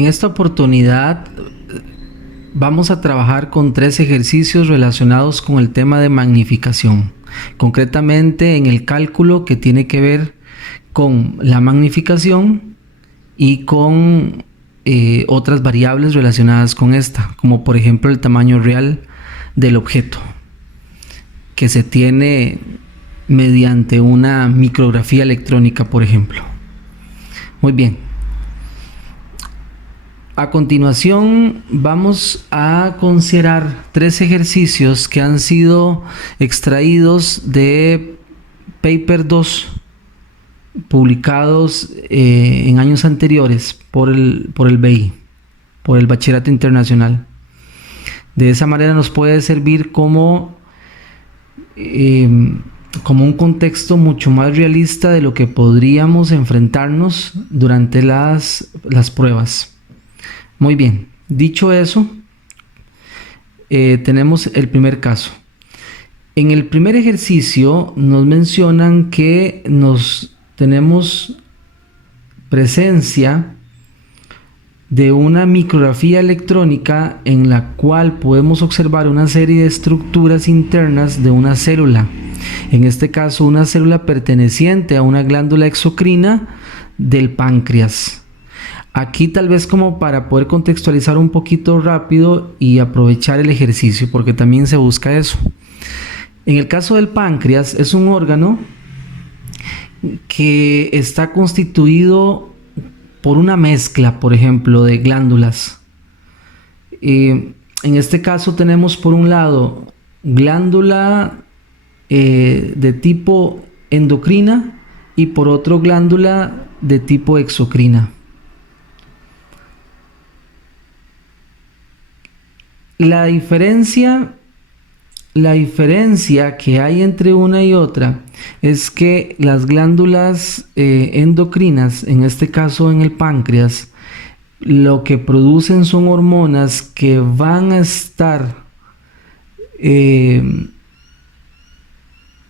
En esta oportunidad vamos a trabajar con 3 ejercicios relacionados con el tema de magnificación, concretamente en el cálculo que tiene que ver con la magnificación y con otras variables relacionadas con esta, como por ejemplo el tamaño real del objeto, que se tiene mediante una micrografía electrónica, por ejemplo. Muy bien. A continuación vamos a considerar 3 ejercicios que han sido extraídos de Paper 2, publicados en años anteriores por el BI, por el Bachillerato Internacional. De esa manera nos puede servir como un contexto mucho más realista de lo que podríamos enfrentarnos durante las pruebas. Muy bien, dicho eso, tenemos el primer caso. En el primer ejercicio nos mencionan que tenemos presencia de una micrografía electrónica en la cual podemos observar una serie de estructuras internas de una célula. En este caso, una célula perteneciente a una glándula exocrina del páncreas. Aquí tal vez como para poder contextualizar un poquito rápido y aprovechar el ejercicio, porque también se busca eso. En el caso del páncreas, es un órgano que está constituido por una mezcla, por ejemplo, de glándulas. En este caso tenemos por un lado glándula de tipo endocrina y por otro glándula de tipo exocrina. La diferencia que hay entre una y otra es que las glándulas endocrinas, en este caso en el páncreas, lo que producen son hormonas que van a estar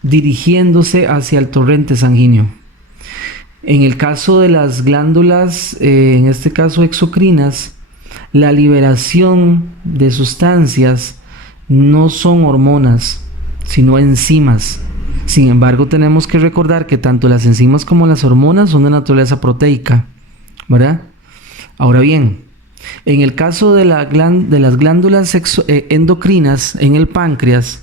dirigiéndose hacia el torrente sanguíneo. En el caso de las glándulas, en este caso exocrinas, la liberación de sustancias no son hormonas, sino enzimas. Sin embargo, tenemos que recordar que tanto las enzimas como las hormonas son de naturaleza proteica, ¿verdad? Ahora bien, en el caso de las glándulas endocrinas en el páncreas,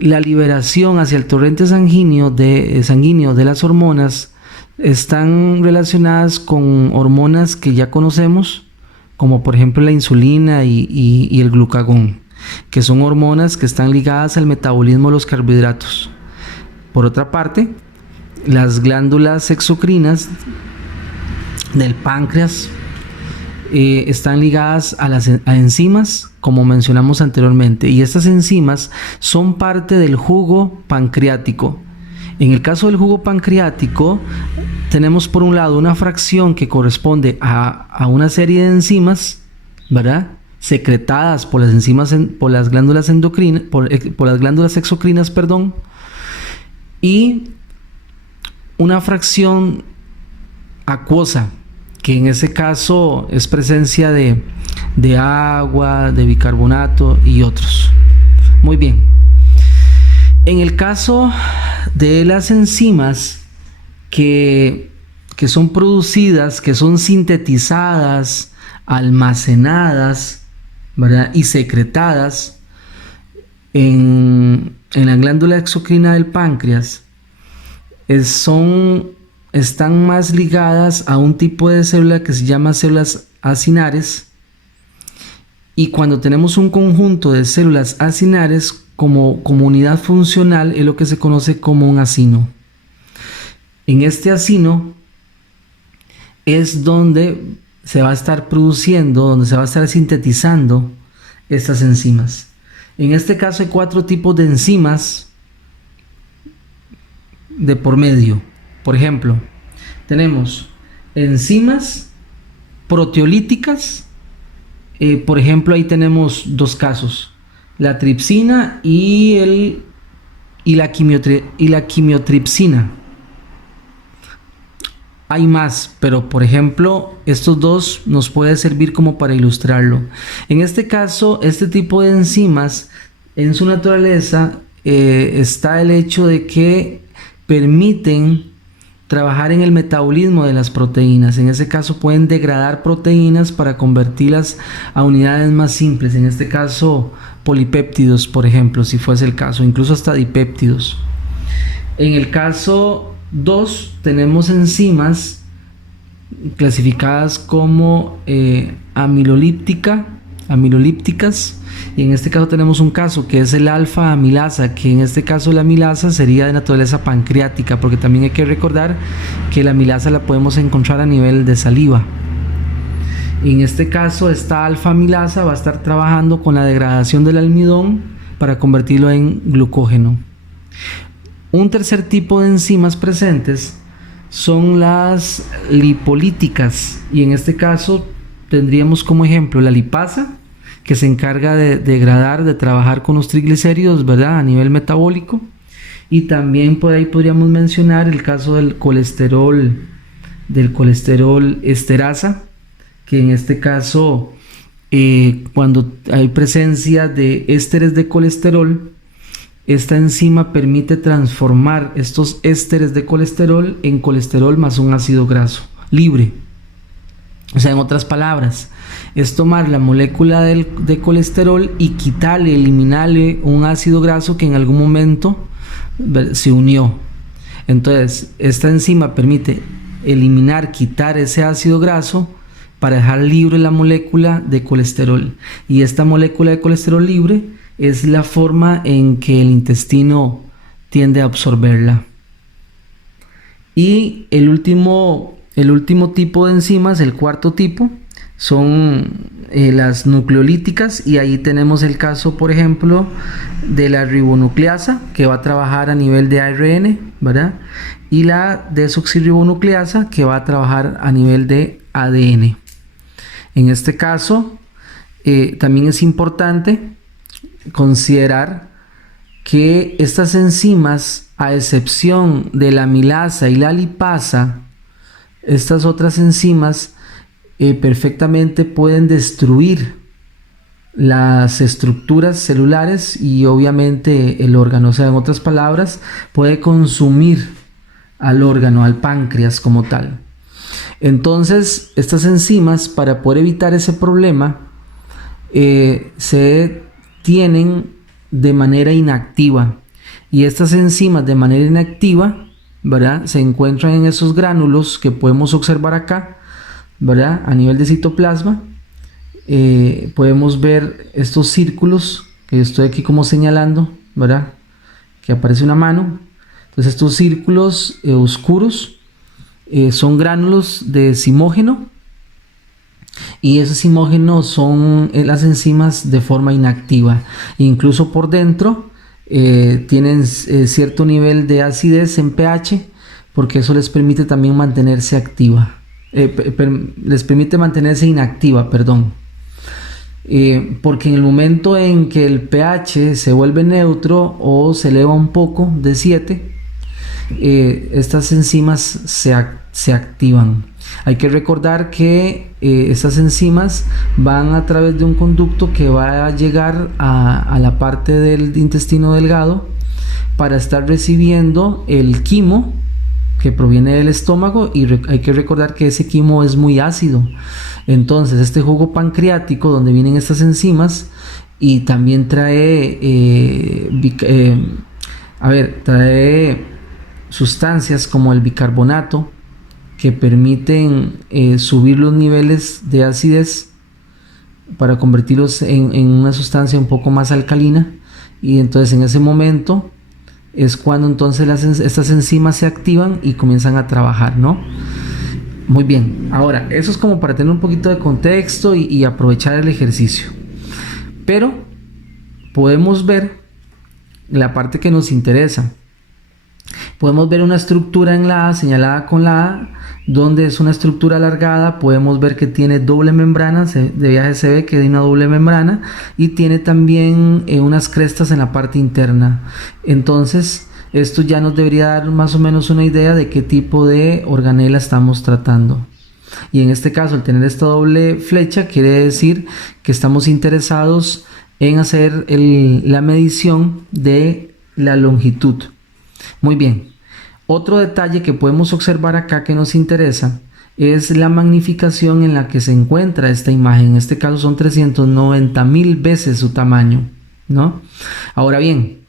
la liberación hacia el torrente sanguíneo de las hormonas están relacionadas con hormonas que ya conocemos, como por ejemplo la insulina y el glucagón, que son hormonas que están ligadas al metabolismo de los carbohidratos. Por otra parte, las glándulas exocrinas del páncreas están ligadas a enzimas, como mencionamos anteriormente, y estas enzimas son parte del jugo pancreático. En el caso del jugo pancreático, tenemos por un lado una fracción que corresponde a una serie de enzimas, ¿verdad?, secretadas por las enzimas por las glándulas endocrinas, por las glándulas exocrinas, perdón, y una fracción acuosa, que en ese caso es presencia de agua, de bicarbonato y otros. Muy bien. En el caso de las enzimas que son producidas, que son sintetizadas, almacenadas, ¿verdad?, y secretadas en la glándula exocrina del páncreas, están más ligadas a un tipo de célula que se llama células acinares, y cuando tenemos un conjunto de células acinares como unidad funcional es lo que se conoce como un acino. En este acino es donde se va a estar produciendo, donde se va a estar sintetizando estas enzimas. En este caso hay 4 tipos de enzimas de por medio. Por ejemplo, tenemos enzimas proteolíticas. Por ejemplo, ahí tenemos 2 casos: la tripsina y la quimiotripsina. Hay más, pero por ejemplo, estos dos nos puede servir como para ilustrarlo. En este caso, este tipo de enzimas, en su naturaleza, está el hecho de que permiten trabajar en el metabolismo de las proteínas. En ese caso pueden degradar proteínas para convertirlas a unidades más simples. En este caso, polipéptidos, por ejemplo, si fuese el caso, incluso hasta dipéptidos. En el caso 2 tenemos enzimas clasificadas como amilolípticas, y en este caso tenemos un caso que es el alfa amilasa, que en este caso la amilasa sería de naturaleza pancreática, porque también hay que recordar que la amilasa la podemos encontrar a nivel de saliva. En este caso esta alfa amilasa va a estar trabajando con la degradación del almidón para convertirlo en glucógeno. Un tercer tipo de enzimas presentes son las lipolíticas, y en este caso tendríamos como ejemplo la lipasa, que se encarga de degradar, de trabajar con los triglicéridos, ¿verdad?, a nivel metabólico. Y también por ahí podríamos mencionar el caso del colesterol esterasa, que en este caso cuando hay presencia de ésteres de colesterol, esta enzima permite transformar estos ésteres de colesterol en colesterol más un ácido graso libre. O sea, en otras palabras, es tomar la molécula de colesterol y quitarle, eliminarle un ácido graso que en algún momento se unió. Entonces, esta enzima permite quitar ese ácido graso para dejar libre la molécula de colesterol. Y esta molécula de colesterol libre es la forma en que el intestino tiende a absorberla. Y el último tipo de enzimas, el cuarto tipo, son las nucleolíticas, y ahí tenemos el caso, por ejemplo, de la ribonucleasa, que va a trabajar a nivel de ARN, ¿verdad? Y la desoxirribonucleasa, que va a trabajar a nivel de ADN. En este caso, también es importante considerar que estas enzimas, a excepción de la amilasa y la lipasa, estas otras enzimas perfectamente pueden destruir las estructuras celulares y obviamente el órgano. O sea, en otras palabras, puede consumir al órgano, al páncreas como tal. Entonces, estas enzimas, para poder evitar ese problema, se tienen de manera inactiva, y estas enzimas de manera inactiva, ¿verdad?, se encuentran en esos gránulos que podemos observar acá, ¿verdad?, a nivel de citoplasma. Podemos ver estos círculos que estoy aquí como señalando, ¿verdad?, que aparece una mano. Entonces estos círculos oscuros son gránulos de zimógeno, y esos zimógenos son las enzimas de forma inactiva. Incluso por dentro tienen cierto nivel de acidez en pH, porque eso les permite también mantenerse activa. Les permite mantenerse inactiva, perdón. Porque en el momento en que el pH se vuelve neutro o se eleva un poco de 7, estas enzimas se activan. Hay que recordar que estas enzimas van a través de un conducto que va a llegar a la parte del intestino delgado para estar recibiendo el quimo que proviene del estómago, y hay que recordar que ese quimo es muy ácido. Entonces este jugo pancreático, donde vienen estas enzimas, y también trae sustancias como el bicarbonato, que permiten subir los niveles de acidez para convertirlos en una sustancia un poco más alcalina, y entonces en ese momento es cuando entonces estas enzimas se activan y comienzan a trabajar, ¿no? Muy bien, ahora eso es como para tener un poquito de contexto y aprovechar el ejercicio, pero podemos ver la parte que nos interesa. Podemos ver una estructura en la A, señalada con la A, donde es una estructura alargada. Podemos ver que tiene doble membrana, de viaje se ve que tiene una doble membrana, y tiene también unas crestas en la parte interna. Entonces Esto ya nos debería dar más o menos una idea de qué tipo de organela estamos tratando. Y en este caso, al tener esta doble flecha, quiere decir que estamos interesados en hacer la medición de la longitud. Muy bien. Otro detalle que podemos observar acá que nos interesa es la magnificación en la que se encuentra esta imagen. En este caso son 390,000 veces su tamaño, ¿no? Ahora bien,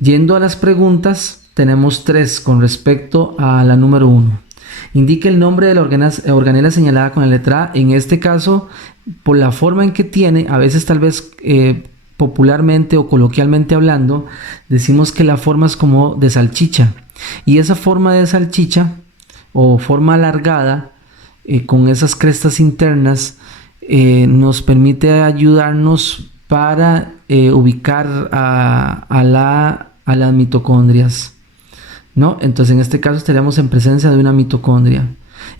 yendo a las preguntas, tenemos 3 con respecto a la número 1. Indique el nombre de la organela señalada con la letra A. En este caso, por la forma en que tiene, a veces tal vez popularmente o coloquialmente hablando, decimos que la forma es como de salchicha. Y esa forma de salchicha o forma alargada, con esas crestas internas, nos permite ayudarnos para ubicar a las mitocondrias, ¿no? Entonces en este caso estaríamos en presencia de una mitocondria.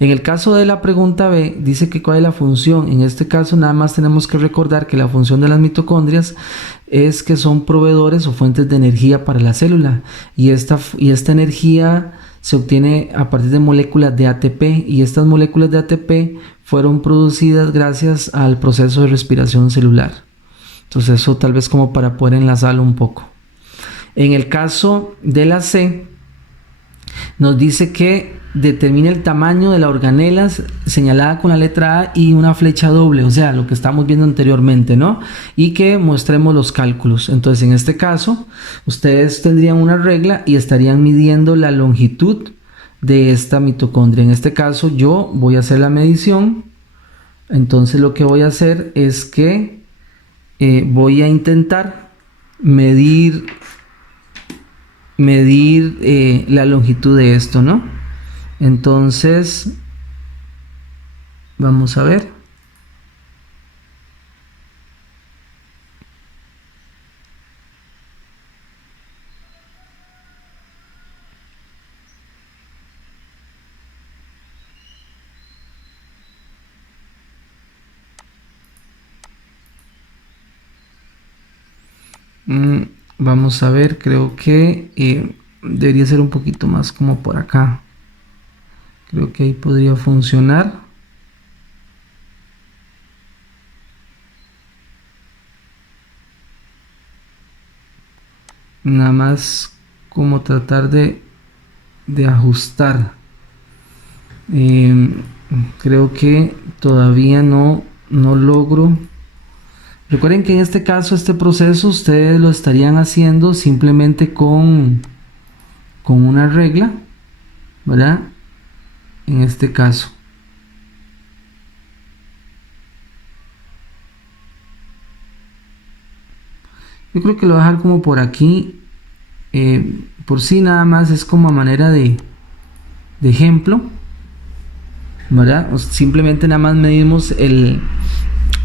En el caso de la pregunta B, dice que cuál es la función. En este caso nada más tenemos que recordar que la función de las mitocondrias es que son proveedores o fuentes de energía para la célula, y esta energía se obtiene a partir de moléculas de ATP, y estas moléculas de ATP fueron producidas gracias al proceso de respiración celular. Entonces eso tal vez como para poder enlazarlo un poco. En el caso de la C, nos dice que determine el tamaño de la organela señalada con la letra A y una flecha doble, o sea, lo que estamos viendo anteriormente, ¿no? Y que mostremos los cálculos. Entonces, en este caso, ustedes tendrían una regla y estarían midiendo la longitud de esta mitocondria. En este caso, yo voy a hacer la medición. Entonces, lo que voy a hacer es que voy a intentar medir la longitud de esto, ¿no? Entonces, vamos a ver. Vamos a ver, creo que debería ser un poquito más como por acá. Creo que ahí podría funcionar. Nada más como tratar de ajustar. Creo que todavía no logro. Recuerden que en este caso, este proceso ustedes lo estarían haciendo simplemente con una regla, ¿verdad? En este caso. Yo creo que lo voy a dejar como por aquí. Por sí nada más es como a manera de ejemplo, ¿verdad? Simplemente nada más medimos el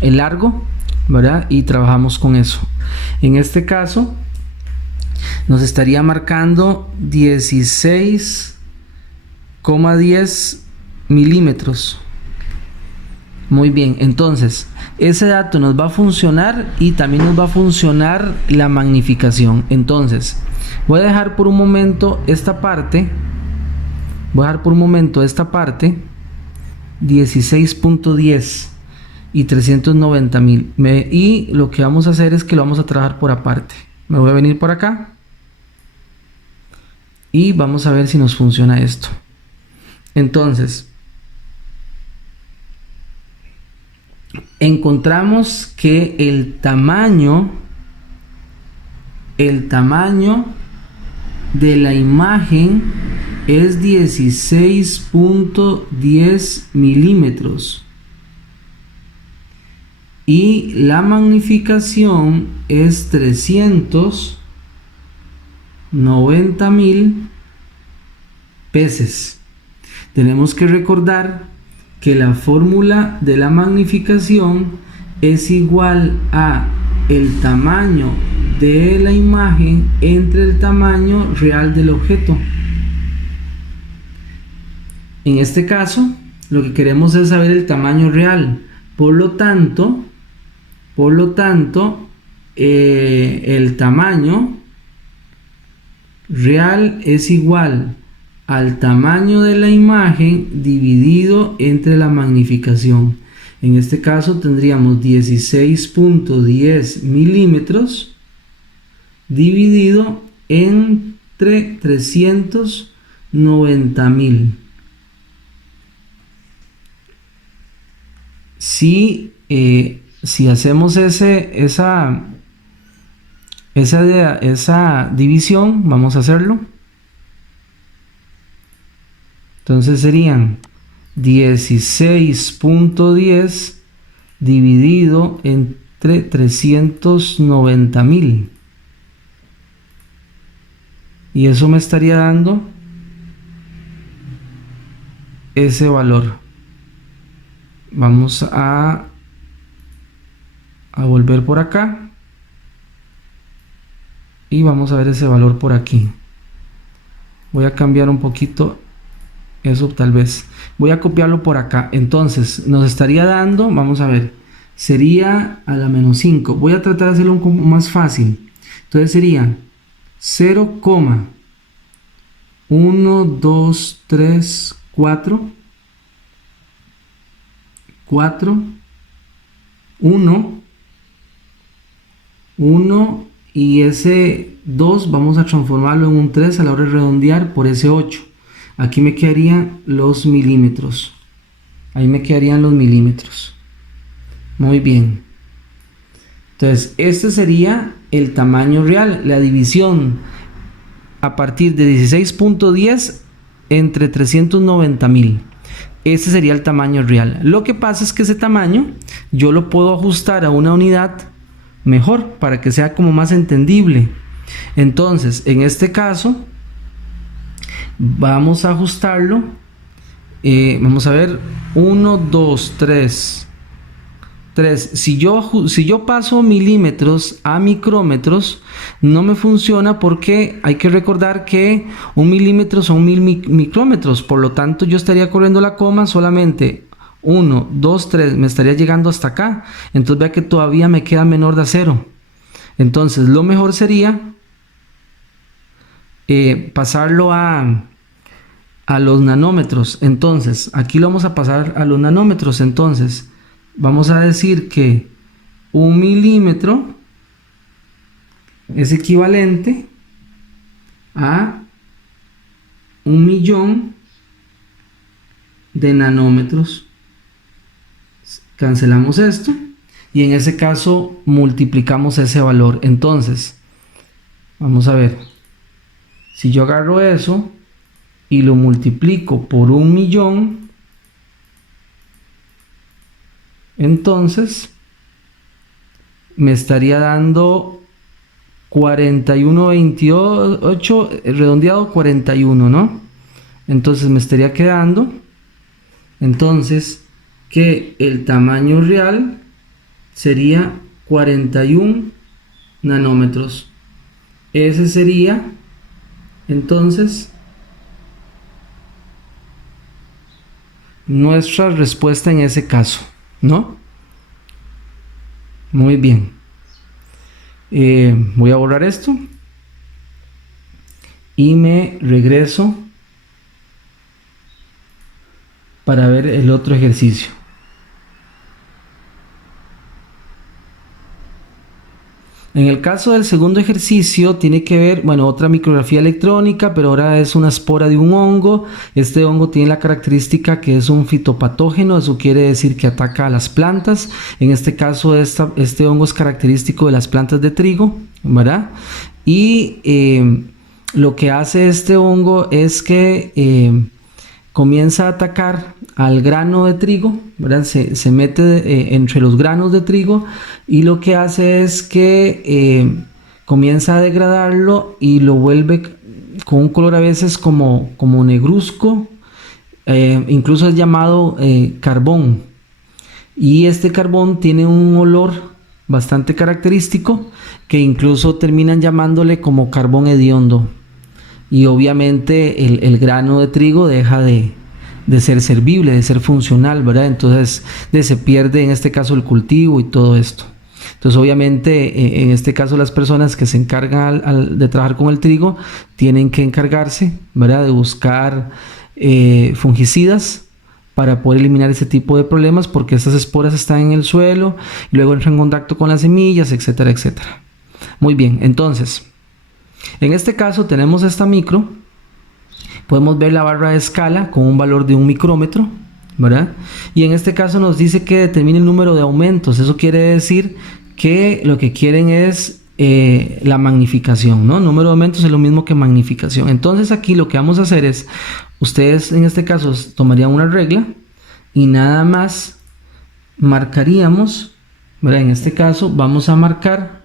largo, ¿verdad? Y trabajamos con eso. En este caso nos estaría marcando 16,10 milímetros. Muy bien, entonces ese dato nos va a funcionar y también nos va a funcionar la magnificación. Entonces voy a dejar por un momento esta parte. 16.10 y 390,000. Y lo que vamos a hacer es que lo vamos a trabajar por aparte. Me voy a venir por acá y vamos a ver si nos funciona esto. Entonces, encontramos que el tamaño de la imagen es 16.10 milímetros y la magnificación es 390,000 veces. Tenemos que recordar que la fórmula de la magnificación es igual a el tamaño de la imagen entre el tamaño real del objeto. En este caso, lo que queremos es saber el tamaño real. Por lo tanto, el tamaño real es igual al tamaño de la imagen dividido entre la magnificación. En este caso tendríamos 16.10 milímetros dividido entre 390.000. Si hacemos esa división, vamos a hacerlo. Entonces serían 16.10 dividido entre 390.000. Y eso me estaría dando ese valor. Vamos a volver por acá. Y vamos a ver ese valor por aquí. Voy a cambiar un poquito eso, tal vez. Voy a copiarlo por acá. Entonces nos estaría dando, vamos a ver, sería a la menos 5. Voy a tratar de hacerlo un poco más fácil. Entonces sería 0,1234 4 1 1 y ese 2 vamos a transformarlo en un 3 a la hora de redondear por ese 8. Aquí me quedarían los milímetros. Ahí me quedarían los milímetros. Muy bien. Entonces, este sería el tamaño real, la división a partir de 16.10 entre 390.000. Este sería el tamaño real. Lo que pasa es que ese tamaño yo lo puedo ajustar a una unidad mejor para que sea como más entendible. Entonces, en este caso, vamos a ajustarlo. Vamos a ver, 1, 2, 3. Si yo paso milímetros a micrómetros, no me funciona porque hay que recordar que un milímetro son 1000 micrómetros. Por lo tanto, yo estaría corriendo la coma solamente 1, 2, 3, me estaría llegando hasta acá. Entonces vea que todavía me queda menor de 0. Entonces lo mejor sería pasarlo a los nanómetros. Entonces aquí lo vamos a pasar a los nanómetros. Entonces vamos a decir que 1 milímetro es equivalente a 1.000.000 de nanómetros. Cancelamos esto y en ese caso multiplicamos ese valor. Entonces vamos a ver, si yo agarro eso y lo multiplico por 1.000.000, entonces me estaría dando 41.28 redondeado 41, ¿no? Entonces me estaría quedando entonces que el tamaño real sería 41 nanómetros. Ese sería entonces nuestra respuesta en ese caso, ¿no? Muy bien. Voy a borrar esto y me regreso para ver el otro ejercicio. En el caso del segundo ejercicio tiene que ver, bueno, otra micrografía electrónica, pero ahora es una espora de un hongo. Este hongo tiene la característica que es un fitopatógeno, eso quiere decir que ataca a las plantas. En este caso este hongo es característico de las plantas de trigo, ¿verdad? Y lo que hace este hongo es que comienza a atacar al grano de trigo, ¿verdad? Se mete entre los granos de trigo y lo que hace es que comienza a degradarlo y lo vuelve con un color a veces como negruzco, incluso es llamado carbón, y este carbón tiene un olor bastante característico que incluso terminan llamándole como carbón hediondo. Y obviamente el grano de trigo deja de ser servible, de ser funcional, ¿verdad? Entonces se pierde en este caso el cultivo y todo esto. Entonces obviamente en este caso las personas que se encargan de trabajar con el trigo tienen que encargarse, ¿verdad?, de buscar fungicidas para poder eliminar ese tipo de problemas, porque estas esporas están en el suelo y luego entran en contacto con las semillas, etcétera, etcétera. Muy bien, entonces en este caso tenemos esta micro. Podemos ver la barra de escala con un valor de 1 micrómetro, ¿verdad? Y en este caso nos dice que determine el número de aumentos. Eso quiere decir que lo que quieren es la magnificación, ¿no? Número de aumentos es lo mismo que magnificación. Entonces aquí lo que vamos a hacer es, ustedes en este caso tomarían una regla y nada más marcaríamos, ¿verdad? En este caso vamos a marcar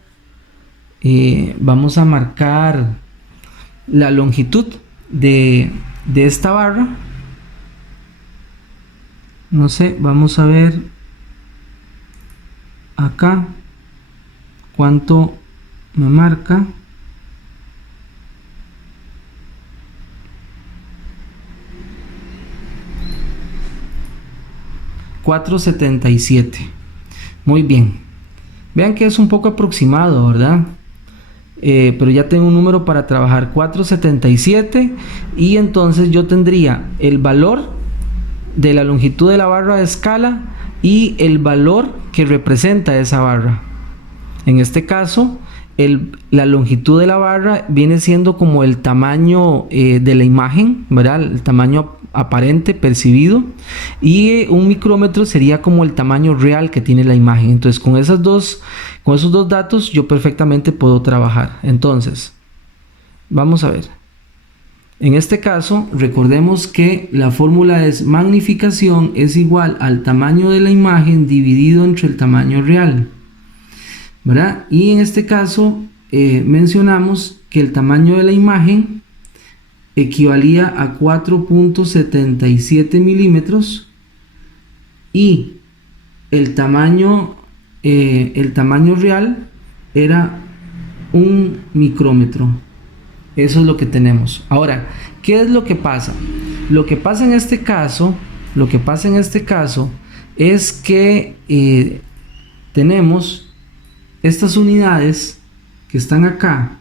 la longitud de esta barra. No sé, vamos a ver acá cuánto me marca. $4.77. Muy bien. Vean que es un poco aproximado, ¿verdad? Pero ya tengo un número para trabajar, 4.77, y entonces yo tendría el valor de la longitud de la barra de escala y el valor que representa esa barra. En este caso la longitud de la barra viene siendo como el tamaño de la imagen, ¿verdad?, el tamaño aparente percibido, y un micrómetro sería como el tamaño real que tiene la imagen. Entonces con esos dos datos yo perfectamente puedo trabajar. Entonces vamos a ver, en este caso recordemos que la fórmula es magnificación es igual al tamaño de la imagen dividido entre el tamaño real, ¿verdad? Y en este caso mencionamos que el tamaño de la imagen equivalía a 4.77 milímetros y el tamaño real era 1 micrómetro. Eso es lo que tenemos. Ahora, ¿qué es lo que pasa? Lo que pasa en este caso es que tenemos estas unidades que están acá.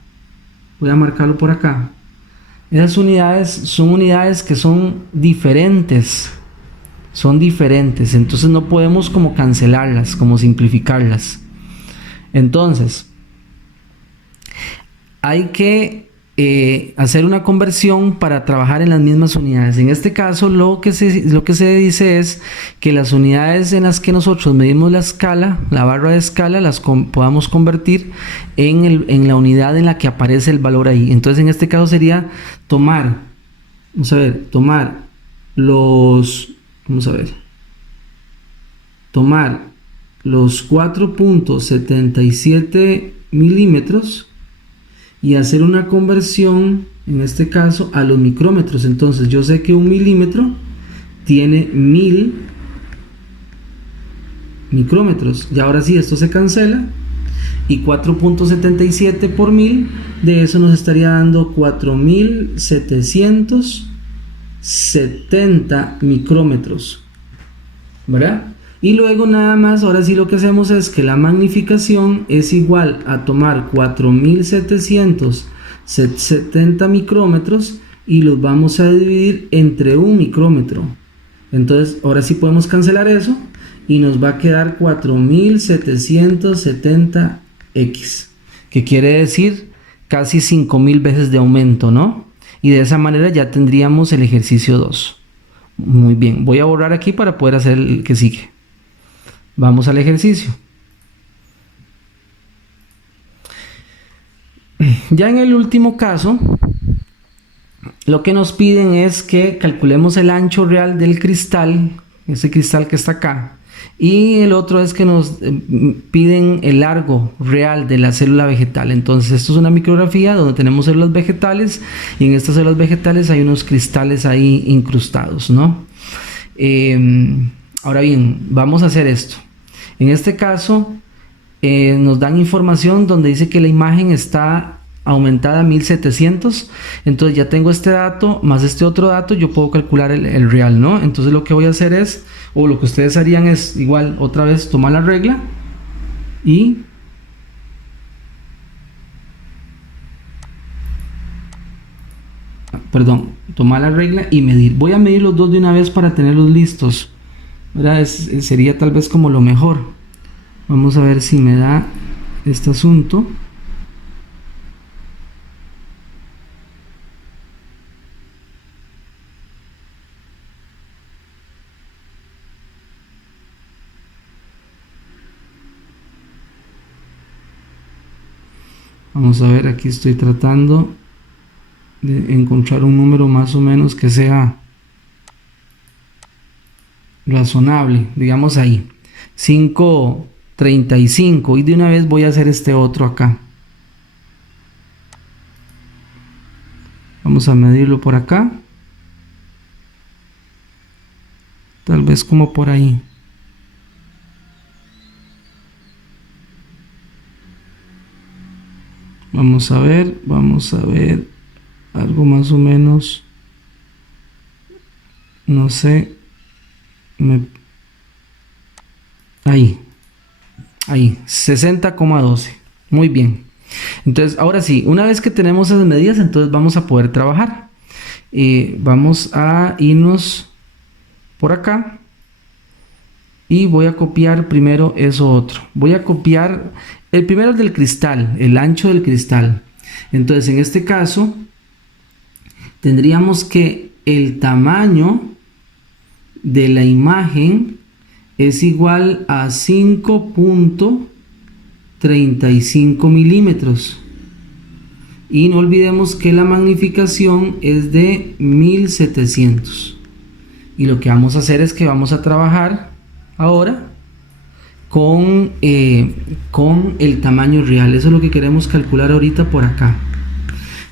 Voy a marcarlo por acá. Esas unidades son unidades que son diferentes. Entonces no podemos como cancelarlas, como simplificarlas. Entonces hay que hacer una conversión para trabajar en las mismas unidades. En este caso lo que se dice es que las unidades en las que nosotros medimos la escala, la barra de escala, las podamos convertir en la unidad en la que aparece el valor ahí. Entonces en este caso sería tomar los 4.77 milímetros y hacer una conversión, en este caso, a los micrómetros. Entonces yo sé que 1 milímetro tiene 1000 micrómetros. Y ahora sí, esto se cancela. Y 4.77 por 1000, de eso nos estaría dando 4770 micrómetros, ¿verdad? Y luego nada más, ahora sí lo que hacemos es que la magnificación es igual a tomar 4770 micrómetros y los vamos a dividir entre 1 micrómetro. Entonces ahora sí podemos cancelar eso y nos va a quedar 4770x, que quiere decir casi 5000 veces de aumento, ¿no? Y de esa manera ya tendríamos el ejercicio 2. Muy bien, voy a borrar aquí para poder hacer el que sigue. Vamos al ejercicio. Ya en el último caso, lo que nos piden es que calculemos el ancho real del cristal, ese cristal que está acá, y el otro es que nos piden el largo real de la célula vegetal. Entonces esto es una micrografía donde tenemos células vegetales y en estas células vegetales hay unos cristales ahí incrustados, ¿no? Ahora bien, vamos a hacer esto. En este caso nos dan información donde dice que la imagen está aumentada a 1700. Entonces ya tengo este dato más este otro dato, yo puedo calcular el real, ¿no? Entonces lo que voy a hacer es, o lo que ustedes harían es igual otra vez tomar la regla y perdón, tomar la regla y medir. Voy a medir los dos de una vez para tenerlos listos, ¿verdad? Sería tal vez como lo mejor. Vamos a ver si me da este asunto. Vamos a ver, aquí estoy tratando de encontrar un número más o menos que sea razonable, digamos ahí 5.35, y de una vez voy a hacer este otro acá. Vamos a medirlo por acá, tal vez como por ahí. Vamos a ver algo más o menos, no sé, ahí 60,12. Muy bien. Entonces, ahora sí, una vez que tenemos esas medidas, entonces vamos a poder trabajar. Vamos a irnos por acá y voy a copiar primero eso otro. Voy a copiar el primero del cristal, el ancho del cristal. Entonces, en este caso, tendríamos que el tamaño de la imagen es igual a 5.35 milímetros. Y no olvidemos que la magnificación es de 1700. Y lo que vamos a hacer es que vamos a trabajar ahora con el tamaño real. Eso es lo que queremos calcular ahorita por acá.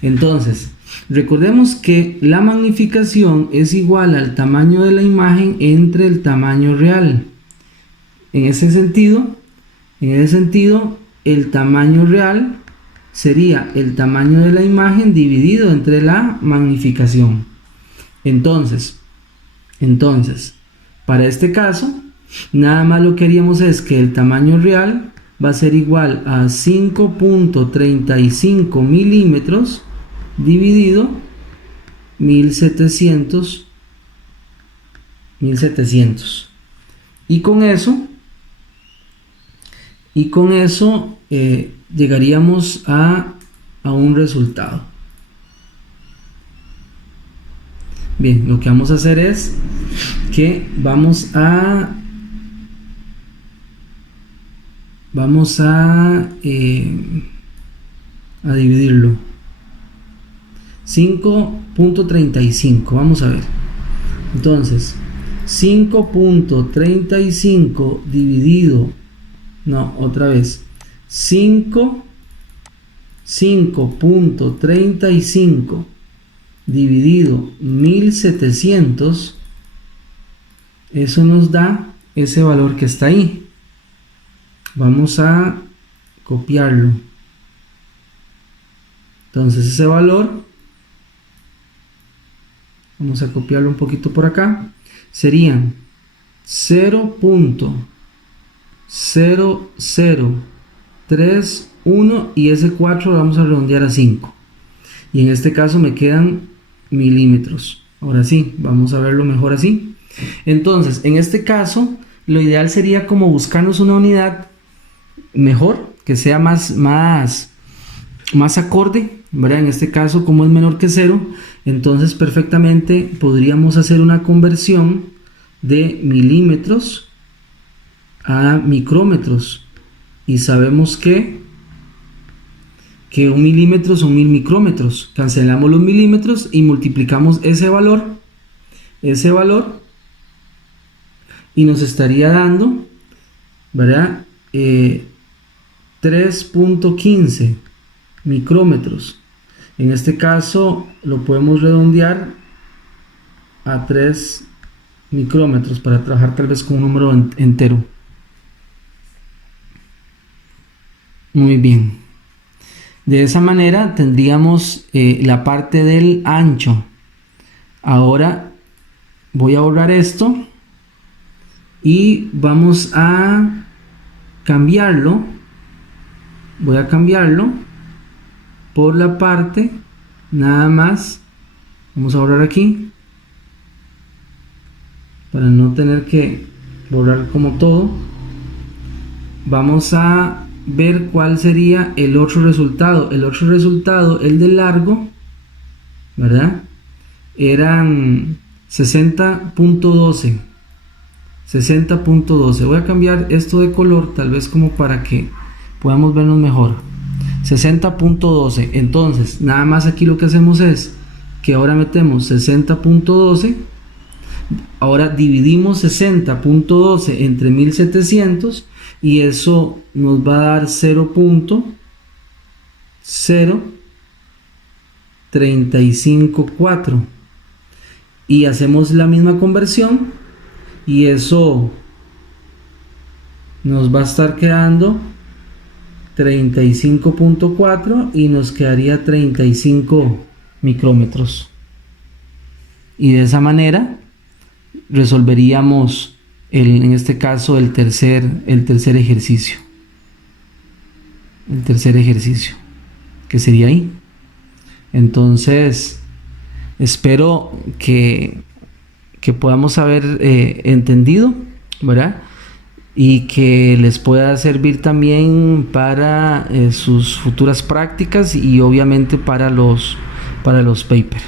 Entonces, recordemos que la magnificación es igual al tamaño de la imagen entre el tamaño real. En ese sentido, el tamaño real sería el tamaño de la imagen dividido entre la magnificación. Entonces, para este caso, nada más lo que haríamos es que el tamaño real va a ser igual a 5.35 milímetros dividido 1700. Y con eso llegaríamos a un resultado. Bien, lo que vamos a hacer es que vamos a dividirlo. 5.35, vamos a ver. Entonces, 5.35 dividido, no, otra vez, 5.35 dividido 1700, eso nos da ese valor que está ahí. Vamos a copiarlo. Entonces ese valor, vamos a copiarlo un poquito por acá, serían 0.0031 y ese 4 lo vamos a redondear a 5. Y en este caso me quedan milímetros. Ahora sí, vamos a verlo mejor así. Entonces, en este caso, lo ideal sería como buscarnos una unidad mejor, que sea más acorde, ¿verdad? En este caso, como es menor que 0, entonces perfectamente podríamos hacer una conversión de milímetros a micrómetros. Y sabemos que 1 milímetro son 1000 micrómetros. Cancelamos los milímetros y multiplicamos ese valor, y nos estaría dando, ¿verdad? 3.15 micrómetros. En este caso lo podemos redondear a 3 micrómetros para trabajar tal vez con un número entero. Muy bien. De esa manera tendríamos la parte del ancho. Ahora voy a borrar esto y vamos a cambiarlo. Voy a cambiarlo por la parte nada más Vamos a borrar aquí para no tener que borrar como todo. Vamos a ver cuál sería el otro resultado. El otro resultado, el de largo, ¿verdad? Eran 60.12. 60.12. Voy a cambiar esto de color, tal vez como para que podamos vernos mejor. 60.12. Entonces, nada más aquí lo que hacemos es que ahora metemos 60.12. Ahora dividimos 60.12 entre 1700 y eso nos va a dar 0.0354. Y hacemos la misma conversión y eso nos va a estar quedando 35.4 y nos quedaría 35 micrómetros. Y de esa manera resolveríamos en este caso el tercer ejercicio. El tercer ejercicio, que sería ahí. Entonces, espero que podamos haber entendido, ¿verdad? Y que les pueda servir también para sus futuras prácticas y obviamente para los papers.